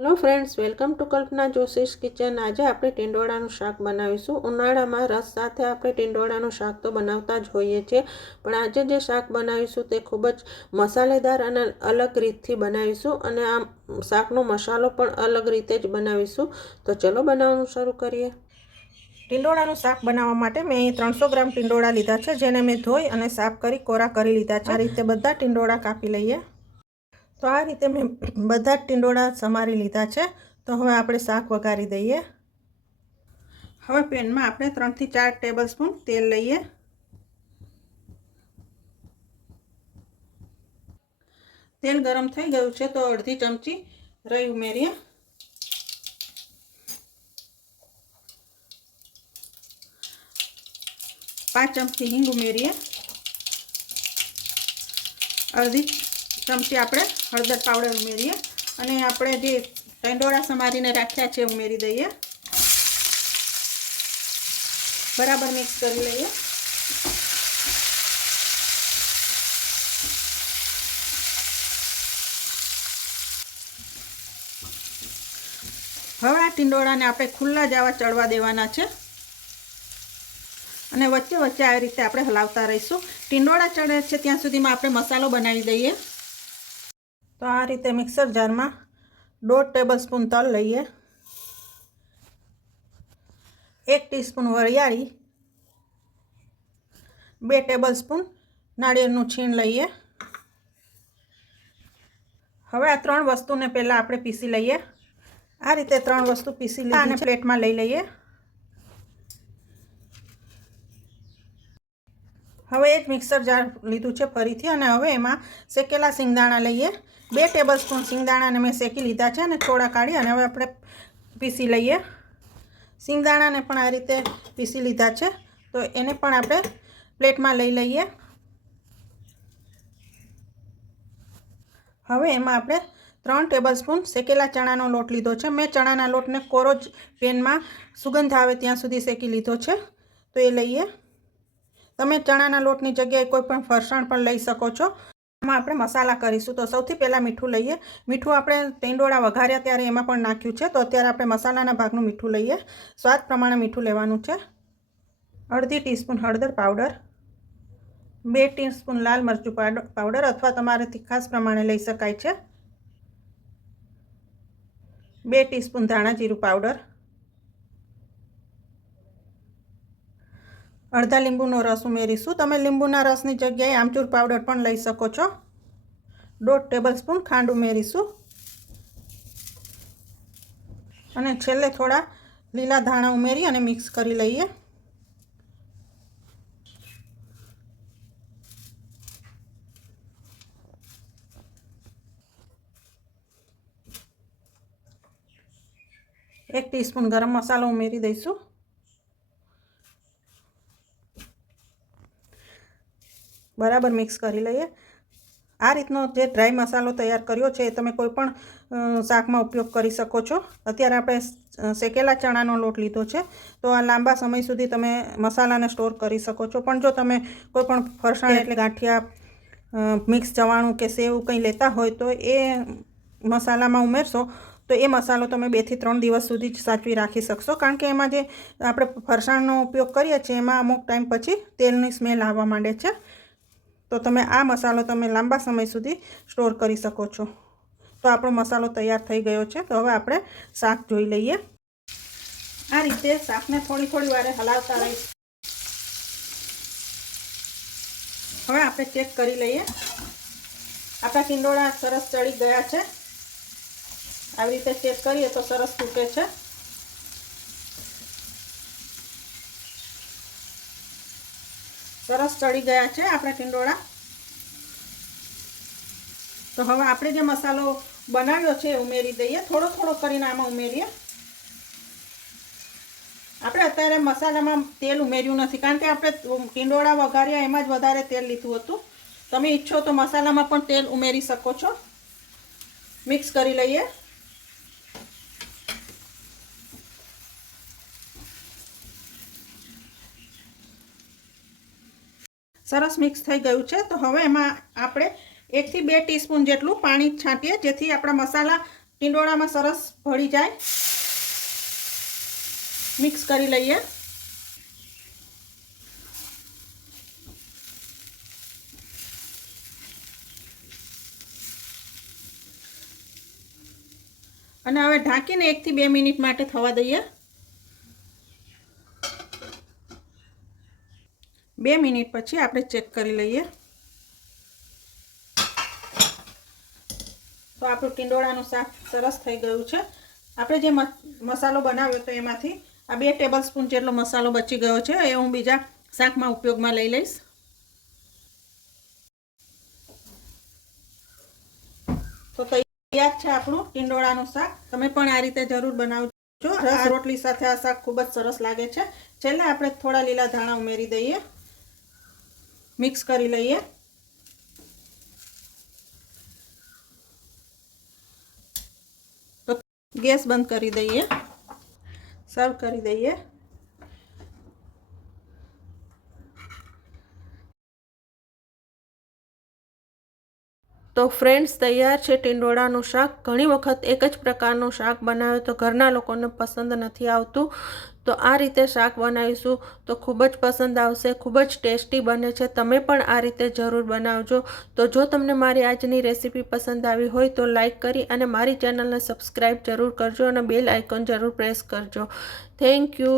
Hello friends, welcome to Kalpana Joshi's kitchen. આજે આપણે ટીંડોળાનું શાક બનાવીશું। ઉનાળામાં રસ સાથે આપણે ટીંડોળાનું શાક તો બનાવતા જ હોઈએ છીએ, પણ આજે જે શાક બનાવીશું તે ખૂબ જ મસાલેદાર અને અલગ રીતથી બનાવીશું, અને આ શાકનો મસાલો પણ અલગ રીતે જ બનાવીશું। તો ચલો બનાવવાનું શરૂ કરીએ। ટીંડોળાનું શાક બનાવવા માટે મેં અહીં 300 ગ્રામ ટીંડોળા લીધા છે, જેને મેં ધોઈ અને સાફ કરી કોરા કરી લીધા છે। આ રીતે બધા ટીંડોળા કાપી લઈએ। તો આ રીતે મેં બધા જ ટીંડોળા સમારી લીધા છે। તો હવે આપણે શાક વઘારી દઈએ। હવે પેનમાં આપણે 3 થી 4 ટેબલસ્પૂન તેલ લઈએ। તેલ ગરમ થઈ ગયું છે તો અડધી ચમચી રાઈ ઉમેરીએ। પાંચ ચમચી હિંગ ઉમેરીએ। અડધી ચમચી આપણે હળદર પાવડર ઉમેરીએ અને આપણે જે ટીંડોળા સમારીને રાખ્યા છે ઉમેરી દઈએ। બરાબર મિક્સ કરી લઈએ। હવે આ ટીંડોળાને આપણે ખુલ્લા જ આવા ચડવા દેવાના છે અને વચ્ચે વચ્ચે આ રીતે આપણે હલાવતા રહીશું। ટીંડોળા ચડે છે ત્યાં સુધીમાં આપણે મસાલો બનાવી દઈએ। તો આ રીતે મિક્સર જારમાં 1.5 ટેબલસ્પૂન તલ લઈએ, 1 ટીસ્પૂન વરિયાળી, 2 ટેબલસ્પૂન નાળિયેરનું છીણ લઈએ। હવે આ 3 વસ્તુને પહેલાં આપણે પીસી લઈએ। આ રીતે 3 વસ્તુ પીસી લીધી અને પ્લેટમાં લઈ લઈએ। હવે એક મિક્સર જાર લીધું છે ફરીથી, અને હવે એમાં શેકેલા સિંગદાણા લઈએ। 2 ટેબલસ્પૂન સિંગદાણાને મેં શેકી લીધા છે અને થોડા કાઢી અને હવે આપણે પીસી લઈએ। સિંગદાણાને પણ આ રીતે પીસી લીધા છે, તો એને પણ આપણે પ્લેટમાં લઈ લઈએ। હવે એમાં આપણે 3 ટેબલસ્પૂન શેકેલા ચણાનો લોટ લીધો છે। મેં ચણાના લોટને કોરો જ પેનમાં સુગંધ આવે ત્યાં સુધી શેકી લીધો છે, તો એ લઈએ। તમે ચણાના લોટની જગ્યાએ કોઈ પણ ફરસાણ પણ લઈ શકો છો। આમાં આપણે મસાલા કરીશું। તો સૌથી પહેલાં મીઠું લઈએ। મીઠું આપણે ટીંડોળા વઘાર્યા ત્યારે એમાં પણ નાખ્યું છે, તો અત્યારે આપણે મસાલાના ભાગનું મીઠું લઈએ। સ્વાદ પ્રમાણે મીઠું લેવાનું છે। અડધી ટીસ્પૂન હળદર પાવડર, 2 ટીસ્પૂન લાલ મરચું પાવડર અથવા તમારે તીખાશ પ્રમાણે લઈ શકાય છે, 2 ટીસ્પૂન ધાણા જીરું પાવડર, અડધા લીંબુનો રસ ઉમેરીશું। તમે લીંબુના રસની જગ્યાએ આમચૂર પાવડર પણ લઈ શકો છો। 1.5 ટેબલસ્પૂન ખાંડ ઉમેરીશું અને છેલ્લે થોડા લીલા ધાણા ઉમેરી અને મિક્સ કરી લઈએ। એક ટીસ્પૂન ગરમ મસાલો ઉમેરી દઈશું। બરાબર મિક્સ કરી લઈએ। આ રીતનો જે ડ્રાય મસાલો તૈયાર કર્યો છે એ તમે કોઈ પણ શાકમાં ઉપયોગ કરી શકો છો। અત્યારે આપણે શેકેલા ચણાનો લોટ લીધો છે, તો આ લાંબા સમય સુધી તમે મસાલાને સ્ટોર કરી શકો છો। પણ જો તમે કોઈ પણ ફરસાણ એટલે ગાંઠિયા, મિક્સ ચવાણું કે સેવ કંઈ લેતા હોય તો એ મસાલામાં ઉમેરશો તો એ મસાલો તમે 2 થી 3 દિવસ સુધી જ સાચવી રાખી શકશો, કારણ કે એમાં જે આપણે ફરસાણનો ઉપયોગ કરીએ છીએ એમાં અમુક ટાઈમ પછી તેલની સ્મેલ આવવા માંડે છે। તો તમે આ મસાલો તમે લાંબા સમય સુધી સ્ટોર કરી શકો છો। તો આપણો મસાલો તૈયાર થઈ ગયો છે। તો હવે આપણે શાક જોઈ લઈએ। આ રીતે શાકને થોડી વારે હલાવતા રહીશું। હવે આપણે ચેક કરી લઈએ। આપણા ટીંડોળા સરસ ચડી ગયા છે। આવી રીતે ચેક કરીએ તો સરસ તૂટે છે। સરસ ચડી ગયા છે આપણા ટીંડોળા। તો હવે આપણે જે મસાલો બનાવ્યો છે એ ઉમેરી દઈએ। થોડો થોડો કરીને આમાં ઉમેરીએ। આપણે અત્યારે મસાલામાં તેલ ઉમેર્યું નથી, કારણ કે આપણે ટીંડોળા વઘાર્યા એમાં જ વધારે તેલ લીધું હતું। તમે ઈચ્છો તો મસાલામાં પણ તેલ ઉમેરી શકો છો। મિક્સ કરી લઈએ। સરસ મિક્સ થઈ ગયું છે। તો હવે એમાં આપણે 1 થી 2 ટીસ્પૂન જેટલું પાણી છાંટીએ, જેથી આપણા મસાલા ટીંડોળામાં સરસ ભળી જાય. મિક્સ કરી લઈએ. અને હવે ઢાંકીને 1 થી 2 મિનિટ માટે થવા દઈએ. 2 મિનિટ પછી આપણે ચેક કરી લઈએ. તો આપણું ટીંડોળાનું શાક સરસ થઈ ગયું છે. આપણે જે મસાલો બનાવ્યો તો એમાંથી આ 2 ટેબલસ્પૂન જેટલો મસાલો બચી ગયો છે, એ હું બીજા શાકમાં ઉપયોગમાં લઈ લઈશ. તો તૈયાર છે આપણું ટીંડોળાનું શાક. તમે પણ આ રીતે જરૂર બનાવજો. રસ રોટલી સાથે આ શાક ખૂબ જ સરસ લાગે છે. છેલ્લે આપણે થોડા લીલા ધાણા ઉમેરી દઈએ. મિક્સ કરી લઈએ. તો ગેસ બંધ કરી દઈએ. સર્વ કરી દઈએ. તો ફ્રેન્ડ્સ, તૈયાર છે ટીંડોળાનું શાક. ઘણી વખત એક જ પ્રકારનું શાક બનાવે તો ઘરના લોકોને પસંદ નથી આવતું. તો આ રીતે શાક બનાવીશું તો ખૂબ જ પસંદ આવશે. ખૂબ જ ટેસ્ટી બને છે. તમે પણ આ રીતે જરૂર બનાવજો. તો જો તમને મારી આજની રેસીપી પસંદ આવી હોય તો લાઈક કરી અને મારી ચેનલને સબસ્ક્રાઈબ જરૂર કરજો અને બેલ આઇકોન જરૂર પ્રેસ કરજો. Thank you.